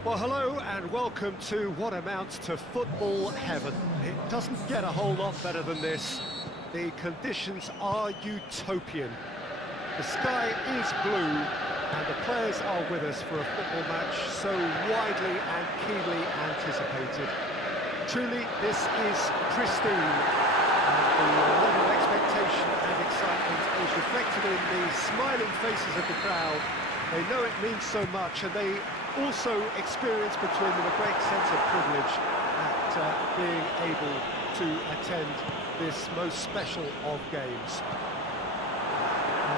Well, hello and welcome to what amounts to football heaven. It doesn't get a whole lot better than this. The conditions are utopian. The sky is blue and the players are with us for a football match so widely and keenly anticipated. Truly, this is pristine. And the level of expectation and excitement is reflected in the smiling faces of the crowd. They know it means so much, and they also experience between them a great sense of privilege at being able to attend this most special of games.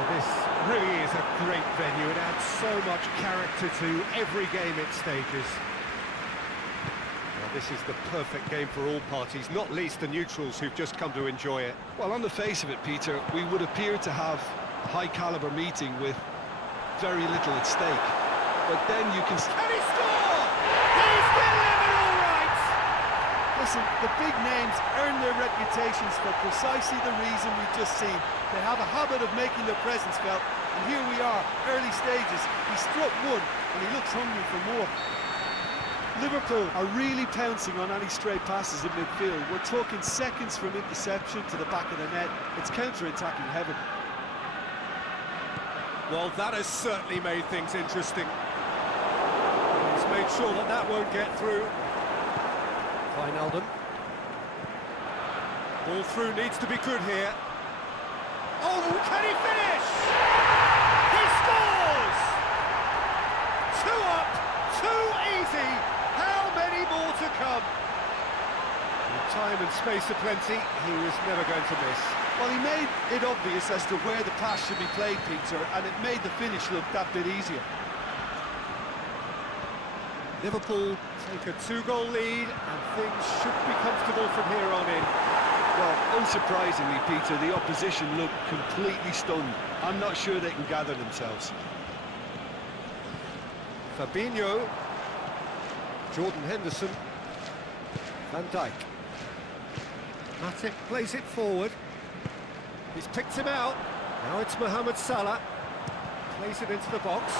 This really is a great venue. It adds so much character to every game it stages. Well, this is the perfect game for all parties, not least the neutrals who've just come to enjoy it. Well, on the face of it, Peter, we would appear to have a high-caliber meeting with very little at stake. But then you can... Can he score? He's delivered all right! Listen, the big names earn their reputations for precisely the reason we've just seen. They have a habit of making their presence felt, and here we are, early stages. He struck one, and he looks hungry for more. Liverpool are really pouncing on any stray passes in midfield. We're talking seconds from interception to the back of the net. It's counter-attacking heaven. Well, that has certainly made things interesting. He's made sure that that won't get through. Wijnaldum. Ball through needs to be good here. Oh, can he finish? He scores! 2 up, 2 easy. How many more to come? With time and space aplenty, he was never going to miss. Well, he made it obvious as to where the pass should be played, Peter, and it made the finish look that bit easier. Liverpool take a 2-goal lead, and things should be comfortable from here on in. Well, unsurprisingly, Peter, the opposition look completely stunned. I'm not sure they can gather themselves. Fabinho. Jordan Henderson. Van Dijk. Matip plays it forward. He's picked him out. Now it's Mohamed Salah. Plays it into the box.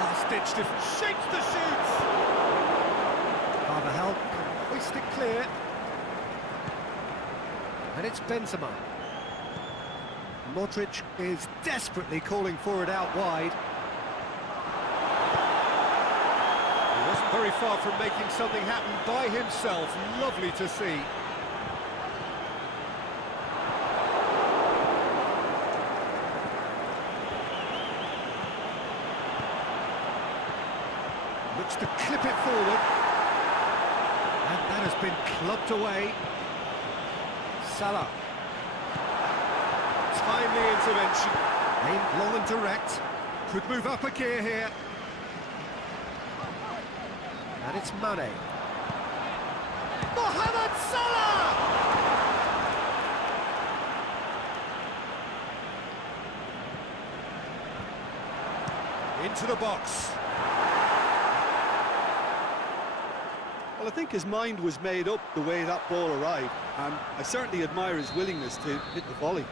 Last-ditch defense. Shapes the shoot! Carvajal can hoist it clear. And it's Benzema. Modric is desperately calling for it out wide. He wasn't very far from making something happen by himself. Lovely to see. Looks to clip it forward. And that has been clubbed away. Salah. Timely intervention. Aimed long and direct. Could move up a gear here. And it's Mane. Mohamed Salah! Into the box. Well, I think his mind was made up the way that ball arrived, and I certainly admire his willingness to hit the volley.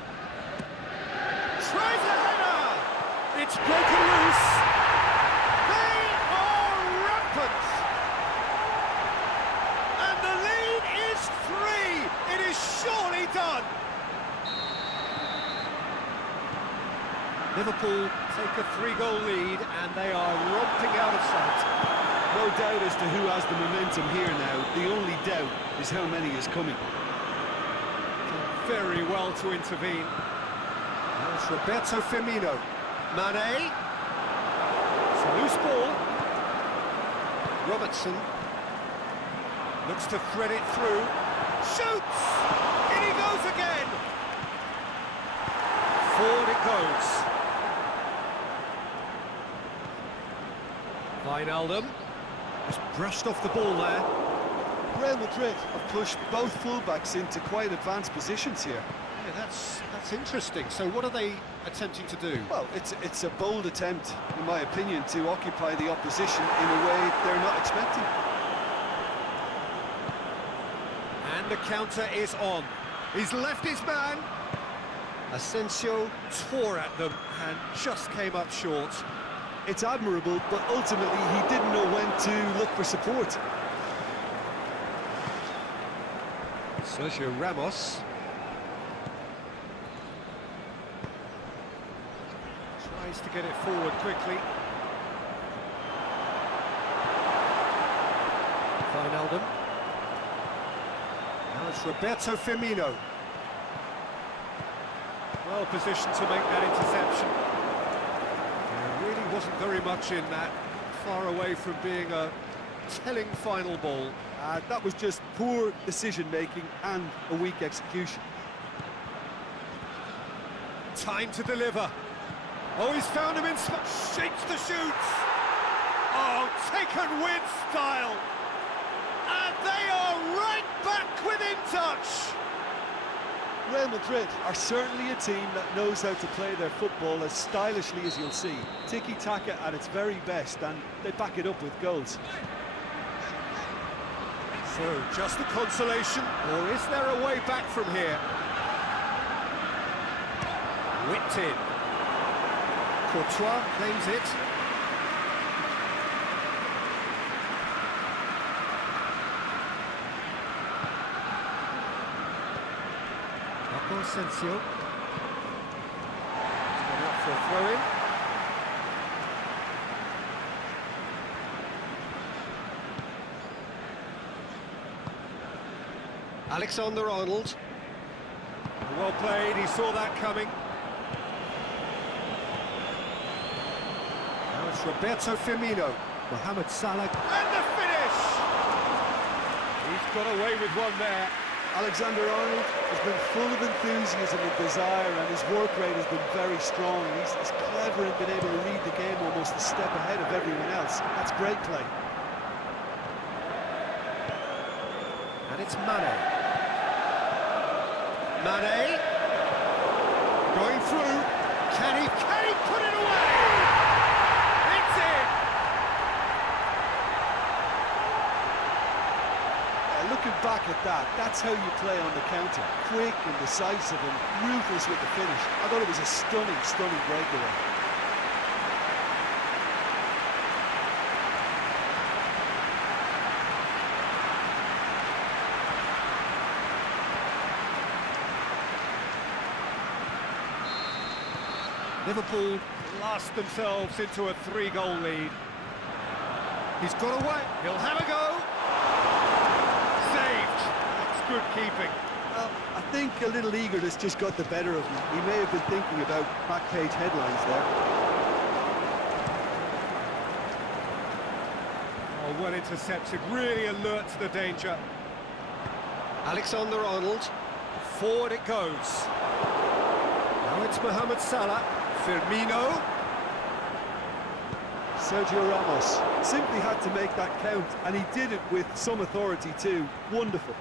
Tries a header! It's broken loose. They are rampant. And the lead is 3. It is surely done. Liverpool take a 3-goal lead and they are romping out of sight. No doubt as to who has the momentum here now. The only doubt is how many is coming. Very well to intervene. That's Roberto Firmino. Mane. It's a loose ball. Robertson. Looks to thread it through. Shoots! In he goes again! Forward it goes. Wijnaldum. Just brushed off the ball there. Real Madrid have pushed both fullbacks into quite advanced positions here. Yeah, that's interesting. So what are they attempting to do? Well, it's a bold attempt, in my opinion, to occupy the opposition in a way they're not expecting. And the counter is on. He's left his man. Asensio tore at them and just came up short. it's admirable, but ultimately he didn't know when to look for support. Sergio Ramos. Tries to get it forward quickly. Wijnaldum. Now it's Roberto Firmino. Well positioned to make that interception. There really wasn't very much in that, far away from being a telling final ball. That was just poor decision-making and a weak execution. Time to deliver. Oh, he's found him in shapes to shoot. Oh, taken with style. And they are right back within touch. Real Madrid are certainly a team that knows how to play their football as stylishly as you'll see. Tiki-taka at its very best, and they back it up with goals. So, just a consolation, or is there a way back from here? Whipped in. Courtois claims it. Marco Asensio. He's got it up for a throw-in. Alexander-Arnold. Well played, he saw that coming. Now it's Roberto Firmino. Mohamed Salah. And the finish! He's got away with one there. Alexander-Arnold has been full of enthusiasm and desire, and his work rate has been very strong. He's clever in being able to read the game almost a step ahead of everyone else. That's great play. And it's Mane. Mane going through. Can he put it away? It's in. Looking back at that, that's how you play on the counter. Quick and decisive and ruthless with the finish. I thought it was a stunning breakaway. Liverpool blast themselves into a 3-goal lead. He's got away. He'll have a go. Saved. That's good keeping. Well, I think a little eagerness just got the better of him. He may have been thinking about back-page headlines there. Oh, well intercepted. Really alert to the danger. Alexander-Arnold. Forward it goes. Now it's Mohamed Salah. Firmino. Sergio Ramos simply had to make that count, and he did it with some authority too. Wonderful.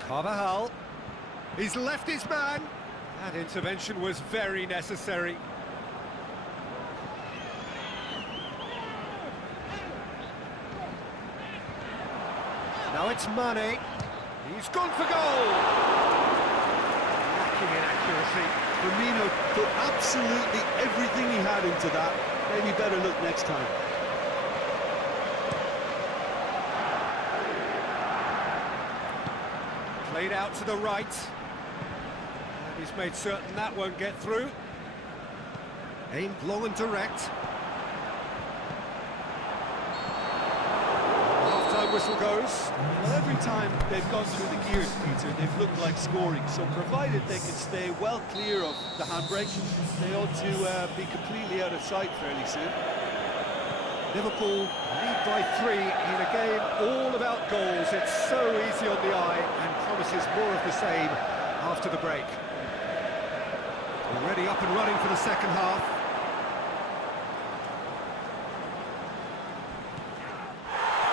Carvajal. He's left his man. That intervention was very necessary. Now it's Mane. He's gone for goal. Lacking in accuracy. Firmino put absolutely everything he had into that. Maybe better look next time. Played out to the right. And he's made certain that won't get through. Aimed long and direct. Half-time whistle goes. Well, every time they've gone through the gears, Peter, they've looked like scoring. So provided they can stay well clear of the handbrake, they ought to be completely out of sight fairly soon. Liverpool lead by 3 in a game all about goals. It's so easy on the eye and promises more of the same after the break. Already up and running for the second half.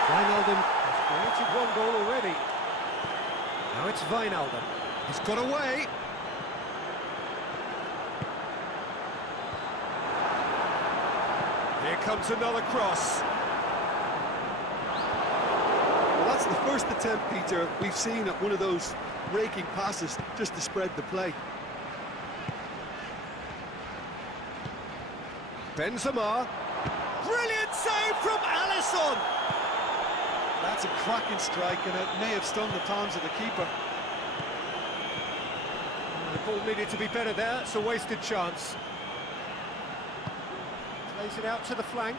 Wijnaldum has created one goal already. Now it's Wijnaldum. He's got away. Here comes another cross. Well, that's the first attempt, Peter, we've seen at one of those raking passes just to spread the play. Benzema. Brilliant save from Alisson. That's a cracking strike, and it may have stung the palms of the keeper. The ball needed to be better there. It's a wasted chance. Plays it out to the flank.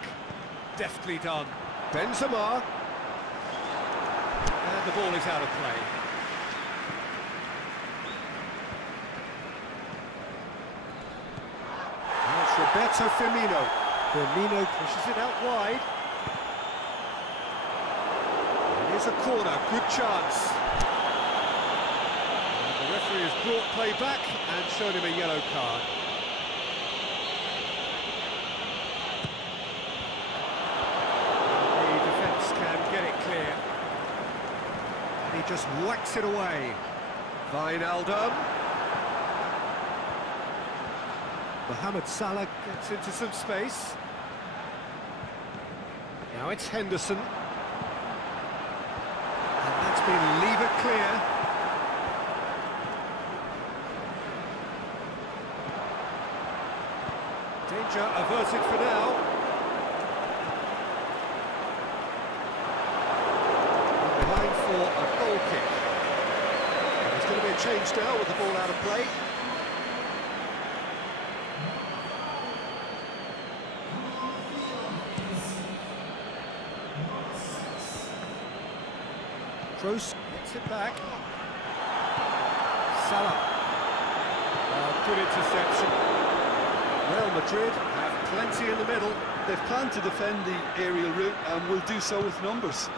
Deftly done. Benzema. And the ball is out of play. Now it's Roberto Firmino. Firmino pushes it out wide. Here's a corner, good chance. And the referee has brought play back and shown him a yellow card. The defence can get it clear. And he just whacks it away. Wijnaldum. Mohamed Salah gets into some space. Now it's Henderson. And that's been lever clear. Danger averted for now. And behind for a goal kick. And there's going to be a change now with the ball out of play. Kroos gets it back. Salah. Good interception. Real Madrid have plenty in the middle. They've planned to defend the aerial route and will do so with numbers.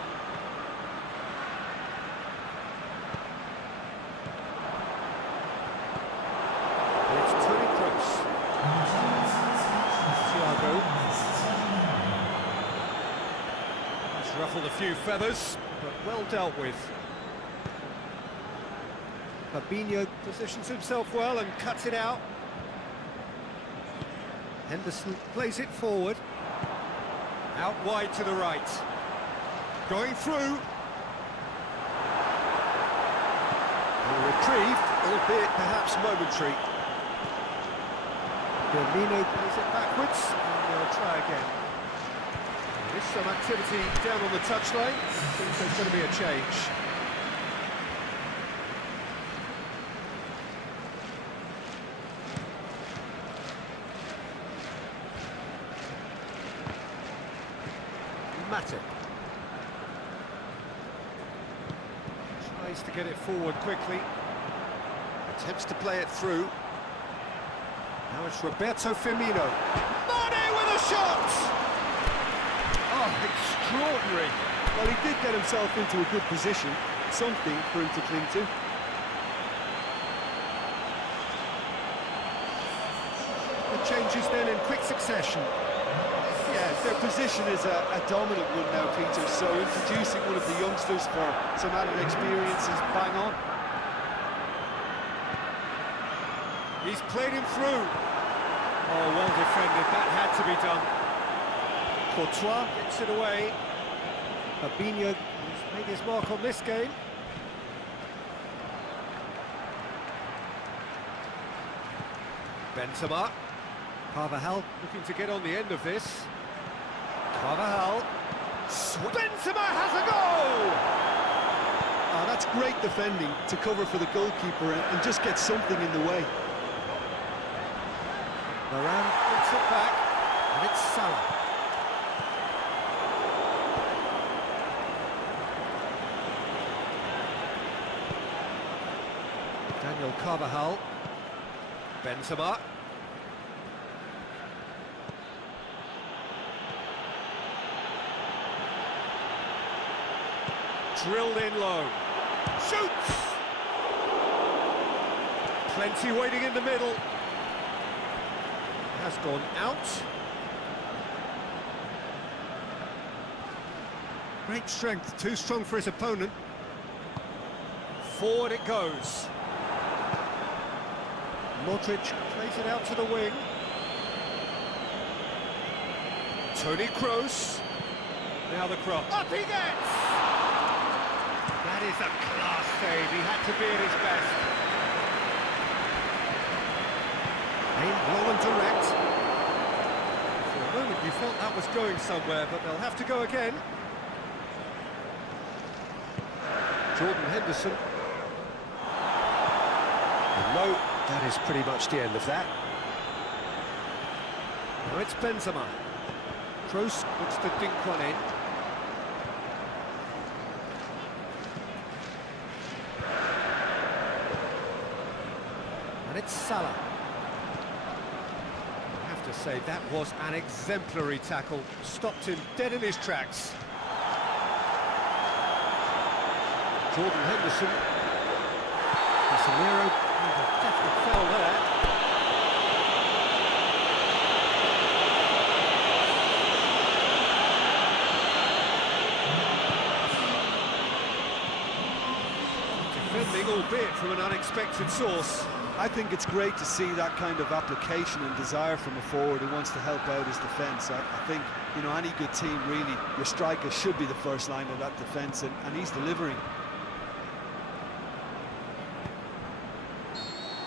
And it's Toni Kroos. Thiago. He's ruffled a few feathers, but well dealt with. Fabinho positions himself well and cuts it out. Henderson plays it forward. Out wide to the right. Going through. And retrieved, albeit perhaps momentary. Firmino plays it backwards, and they'll try again. There is some activity down on the touchline. I think there's going to be a change. Matip tries to get it forward quickly, attempts to play it through. Now it's Roberto Firmino. Mane with a shot! Oh, extraordinary. Well, he did get himself into a good position, something for him to cling to. The changes then in quick succession. Yeah, their position is a dominant one now, Peter, so introducing one of the youngsters for some added experience is bang on. He's played him through. Oh, well defended, that had to be done. Courtois gets it away. Fabinho has made his mark on this game. Benzema. Carvajal looking to get on the end of this. Carvajal. Benzema has a goal! Oh, that's great defending to cover for the goalkeeper and just get something in the way. Varane puts it back, and it's Salah. Daniel Carvajal. Benzema. Drilled in low. Shoots! Plenty waiting in the middle. Has gone out. Great strength, too strong for his opponent. Forward it goes. Modric plays it out to the wing. Toni Kroos. Now the cross. Up he gets! That is a class save. He had to be at his best. Aimed low and direct. You felt that was going somewhere, but they'll have to go again. Jordan Henderson. And no, that is pretty much the end of that. Now it's Benzema. Kroos looks to dink one in. And it's Salah. I have to say, that was an exemplary tackle. Stopped him dead in his tracks. Jordan Henderson. Casemiro, definitely fell there. Defending, albeit from an unexpected source. I think it's great to see that kind of application and desire from a forward who wants to help out his defence. I think, you know, any good team, really, your striker should be the first line of that defence, and he's delivering.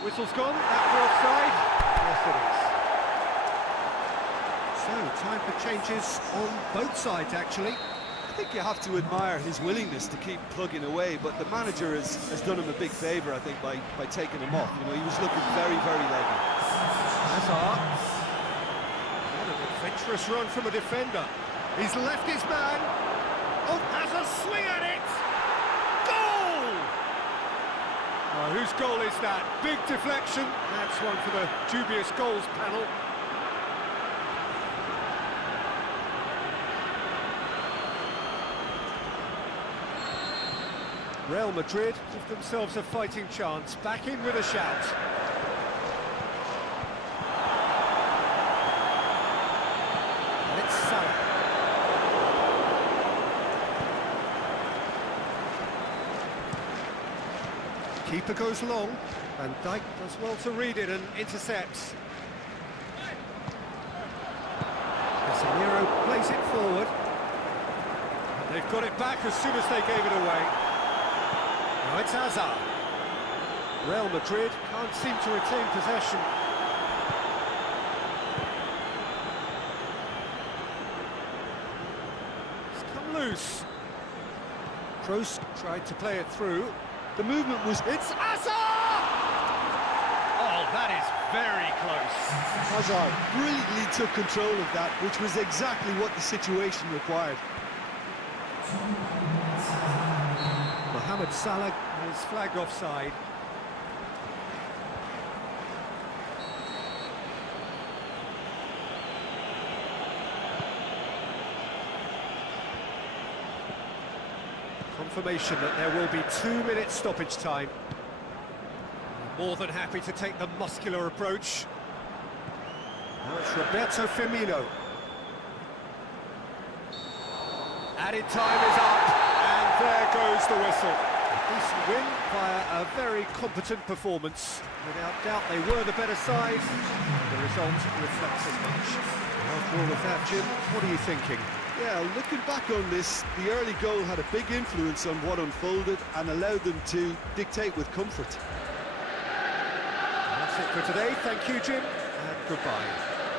Whistle's gone, that for offside. Yes, it is. So, time for changes on both sides, actually. I think you have to admire his willingness to keep plugging away, but the manager has done him a big favour, I think, by taking him off. You know, he was looking very, very leggy. Hazard. What an adventurous run from a defender. He's left his man. Oh, has a swing at it! Goal! Oh, whose goal is that? Big deflection. That's one for the dubious goals panel. Real Madrid give themselves a fighting chance, back in with a shout. And it's Salah. Keeper goes long, and Dijk does well to read it and intercepts. Casemiro plays it forward. And they've got it back as soon as they gave it away. Now it's Hazard. Real Madrid can't seem to retain possession. It's come loose. Kroos tried to play it through. The movement was... It's Hazard! Oh, that is very close. Hazard brilliantly took control of that, which was exactly what the situation required. Mohamed Salah is flagged offside. Confirmation that there will be 2 minutes stoppage time. More than happy to take the muscular approach. Now it's Roberto Firmino. Added time is up. There goes the whistle. A decent win via a very competent performance. Without doubt, they were the better side. The result reflects as much. After all of that, Jim, what are you thinking? Yeah, looking back on this, the early goal had a big influence on what unfolded and allowed them to dictate with comfort. That's it for today. Thank you, Jim, and goodbye.